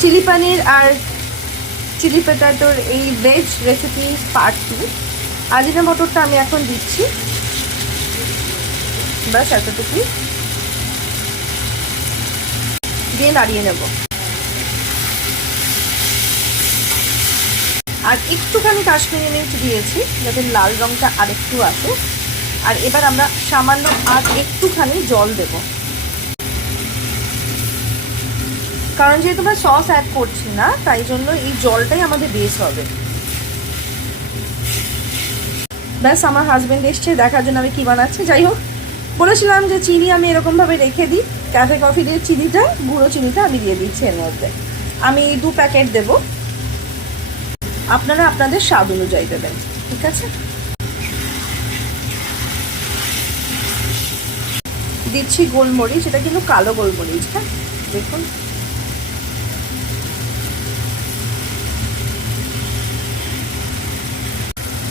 Chilli পনির আর chilli পটেটোর এই veg recipe part 2। আজিনামোটোটা আমি এখন দিচ্ছি, ব্যাস এতটুকুই দিয়ে নাড়িয়ে নেব। আর একটুখানি কাশ্মীরি মির্চ দিয়েছি যাতে লাল রঙটা আরেকটু আসে। আর এবার আমরা সামান্য আর একটুখানি জল দেব, কারণ যেহেতু আমরা সস অ্যাড করছি না তাই জন্য এই জলটাই আমাদের বেস হবে। ব্যাস আমার হাজবেন্ড এসছে দেখার জন্য আমি কি বানাচ্ছি। যাই হোক, বলেছিলাম যে চিনি আমি এরকমভাবে রেখে দিই, ক্যাফে কফি দিয়ে চিনিটা, গুঁড়ো চিনিটা আমি দিয়ে দিচ্ছি এর মধ্যে। আমি 2 প্যাকেট দেব, আপনারা আপনাদের স্বাদ অনুযায়ী দেবেন, ঠিক আছে। দিচ্ছি গোলমরিচ, এটা কিন্তু কালো গোলমরিচ, হ্যাঁ দেখুন।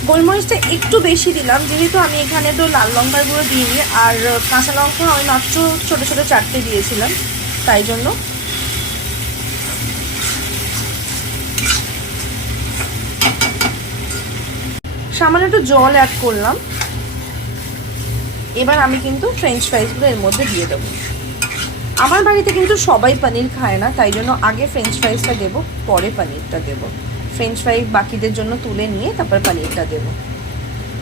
গোলমরিচটা একটু বেশি দিলাম যেহেতু আমি এখানে তো লাল লঙ্কার গুঁড়ো দিইনি, আর কাঁচা লঙ্কা আমি মাত্র ছোটো ছোটো 4টে দিয়েছিলাম, তাই জন্য। সামান্য একটু জল অ্যাড করলাম। এবার আমি কিন্তু ফ্রেঞ্চ ফ্রাইসগুলো এর মধ্যে দিয়ে দেবো। আমার বাড়িতে কিন্তু সবাই পনির খায় না, তাই জন্য আগে ফ্রেঞ্চ ফ্রাইসটা দেবো, পরে পনিরটা দেবো। ফ্রেঞ্চ ফ্রাই বাকিদের জন্য তুলে নিয়ে তারপর পনিরটা দেবো।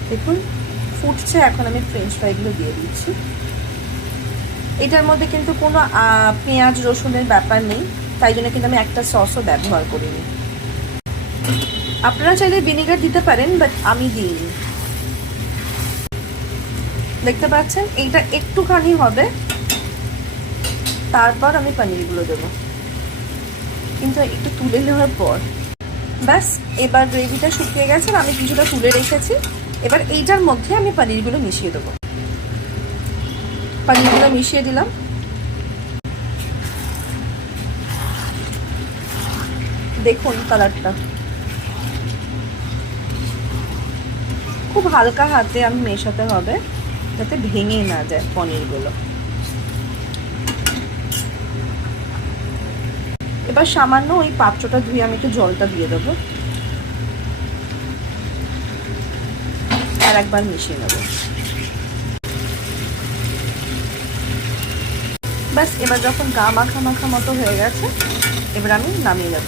দেখুন ফুটছে, এখন আমি ফ্রেঞ্চ ফ্রাইগুলো দিয়ে দিচ্ছি। এটার মধ্যে কিন্তু কোনো পেঁয়াজ রসুনের ব্যাপার নেই, তাই জন্য কিন্তু আমি একটা সসও ব্যবহার করিনি। আপনারা চাইলে ভিনেগার দিতে পারেন, বাট আমি দিইনি। দেখতে পাচ্ছেন এইটা একটুখানি হবে, তারপর আমি পনিরগুলো দেবো, কিন্তু একটু তুলে নেওয়ার পর। ব্যাস এবার গ্রেভিটা শুকিয়ে গেছে, আমি কিছুটা তুলে রেখেছি। এবার এইটার মধ্যে আমি পনিরগুলো মিশিয়ে দেবো। পনিরগুলো মিশিয়ে দিলাম। দেখুন কালারটা, খুব হালকা হাতে আমি মেশাতে হবে যাতে ভেঙে না যায় পনিরগুলো। এবার সামান্য ওই পাত্রটা ধুয়ে আমি একটু জলটা দিয়ে দেবো, আর একবার মিশিয়ে নেব। ব্যাস এবার যখন গা মাখা মাখা মতো হয়ে গেছে, এবার আমি নামিয়ে নেব।